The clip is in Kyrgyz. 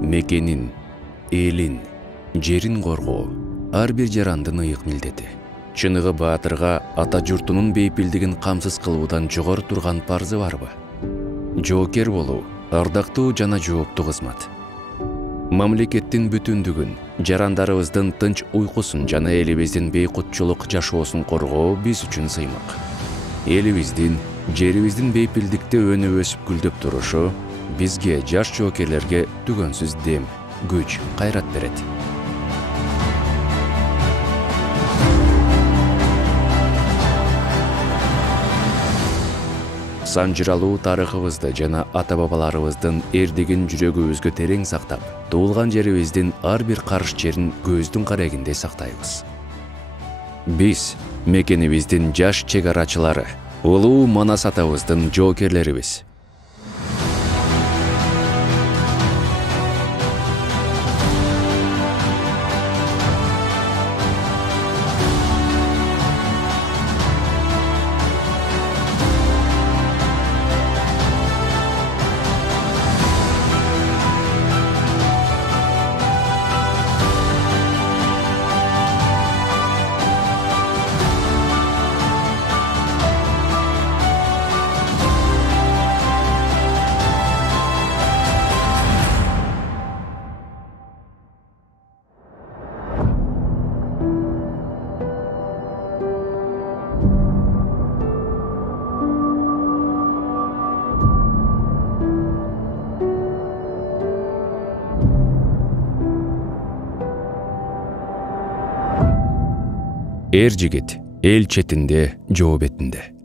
Мекенин, элин, жерин коргоо ар бир жарандын ыйык милдети. Чыныгы баатырга ата журтунун бейпилдигин камсыз кылуудан жогору турган парзы барбы? Жоокер болуу ардактуу жана жооптуу кызмат. Мамлекеттин бүтүндүгүн, жарандарыбыздын тынч уйкусун жана элибиздин бейкутчулук жашоосун коргоо биз үчүн сыймык. Элибиздин, жерибиздин бейпилдикте өнүп өсүп гүлдөп турушу бизге, жаш жоокерлерге түгөнсүз дем, күч, кайрат берет. Санжыралуу тарыхыбызды жана ата-бабаларыбыздын эрдигин жүрөгүбүзгө терең сактап, туулган жерибиздин ар бир карыш жерин көздүн карегинде сактайбыз. Биз мекенибиздин жаш чек арачылары, улуу Манас атабыздын жоокерлерибиз. Эр жигит эл четинде, жоо бетинде.